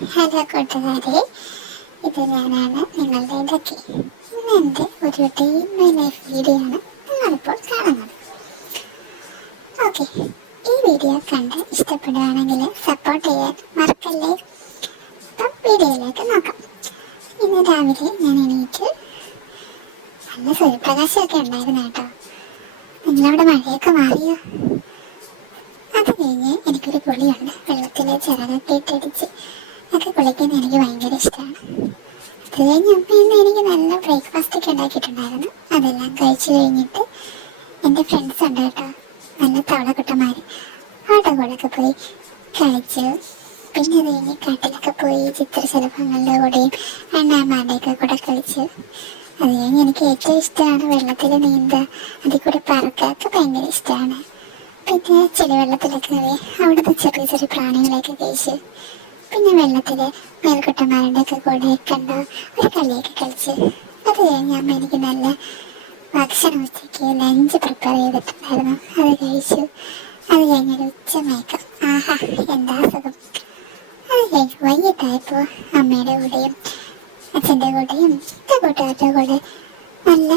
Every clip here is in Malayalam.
ഹലോ കൂട്ടുകാരെ ഇത് ഞാനാണ് നിങ്ങളുടെ ഇതൊക്കെ ഇന്ന് എന്റെ ഒരു ഡേ മൈ ലൈഫ് വീഡിയോ ആണ് നിങ്ങളിപ്പോൾ കാണുന്നത്. ഓക്കെ ഈ വീഡിയോ കണ്ട് ഇഷ്ടപ്പെടുകയാണെങ്കിൽ സപ്പോർട്ട് ചെയ്യാൻ മറക്കല്ലേ? അപ്പം വീഡിയോയിലേക്ക് നോക്കാം. ഇന്ന് രാവിലെ ഞാൻ എണീറ്റ് നല്ല സൂര്യപ്രകാശമൊക്കെ ഉണ്ടായിരുന്നു കേട്ടോ. നിങ്ങളവിടെ മഴയൊക്കെ മാറിയോ? അത് കഴിഞ്ഞ് എനിക്കൊരു കുളിയുണ്ട് വെള്ളത്തിലെ ചിറകൊക്കെ ഇട്ടടിച്ച് ഒക്കെ കുളിക്കുന്ന എനിക്ക് ഭയങ്കര ഇഷ്ടമാണ് അത് കഴിഞ്ഞ് അമ്മ ഇന്ന് എനിക്ക് നല്ല ബ്രേക്ക്ഫാസ്റ്റ് ഒക്കെ ഉണ്ടാക്കിയിട്ടുണ്ടായിരുന്നു. അതെല്ലാം കഴിച്ചു കഴിഞ്ഞിട്ട് എന്റെ ഫ്രണ്ട്സ് ഉണ്ട് കേട്ടോ. നല്ല തവളക്കുട്ടന്മാർ അവരുടെ കൂടെയൊക്കെ പോയി കളിച്ച്. പിന്നെ അത് കഴിഞ്ഞ് കാട്ടിലൊക്കെ പോയി ചിത്രശലഭങ്ങളുടെ കൂടെയും അണ്ണാമാരുടെയൊക്കെ കൂടെ കളിച്ച്. അത് കഴിഞ്ഞ് എനിക്ക് ഏറ്റവും ഇഷ്ടമാണ് വെള്ളത്തിൽ നീന്തുക. അതിൽ കൂടെ പറക്കുക. ഭയങ്കര ഇഷ്ടമാണ്. പിന്നെ ചെളിവെള്ളത്തിലൊക്കെ വെള്ളത്തിലൊക്കെ അവിടുത്തെ ചെറിയ ചെറിയ പ്രാണികളെയൊക്കെ കഴിച്ച്. പിന്നെ വെള്ളത്തിൽ മേൽക്കുട്ടന്മാരുടെ ഒക്കെ കൂടെ കണ്ട? ഒരു കളിയൊക്കെ കളിച്ച്. അത് കഴിഞ്ഞ് അമ്മ എനിക്ക് നല്ല ഭക്ഷണം ഉച്ചയ്ക്ക് ലഞ്ച് പ്രിപ്പയർ ചെയ്തിട്ടുണ്ടായിരുന്നു. അത് കഴിച്ചു. അത് കഴിഞ്ഞൊരു ഉച്ച മയക്കം. ആഹാ എന്താ സുഖം അത് കഴിഞ്ഞ് വൈകിട്ടായപ്പോൾ അമ്മയുടെ കൂടെയും അച്ഛന്റെ കൂടെയും എന്റെ കൂട്ടുകാരുടെ കൂടെ നല്ല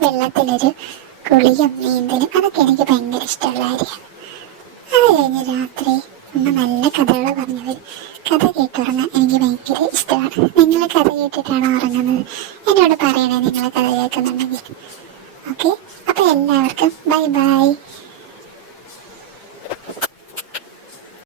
വെള്ളത്തിലൊരു കുളിയും നീന്തലും അതൊക്കെ എനിക്ക് ഭയങ്കര ഇഷ്ടമുള്ള കാര്യമാണ്. അത് കഴിഞ്ഞ് രാത്രി അമ്മ നല്ല കഥകൾ പറഞ്ഞത്. കഥ കേട്ടുറങ്ങാൻ എനിക്ക് ഭയങ്കര ഇഷ്ടമാണ് നിങ്ങൾ കഥ കേട്ടിട്ടാണോ ഉറങ്ങുന്നത്? എന്നോട് പറയണേ നിങ്ങൾ കഥ കേൾക്കുന്നുണ്ടെങ്കിൽ. ഓക്കെ? അപ്പോൾ എല്ലാവർക്കും ബൈ ബൈ.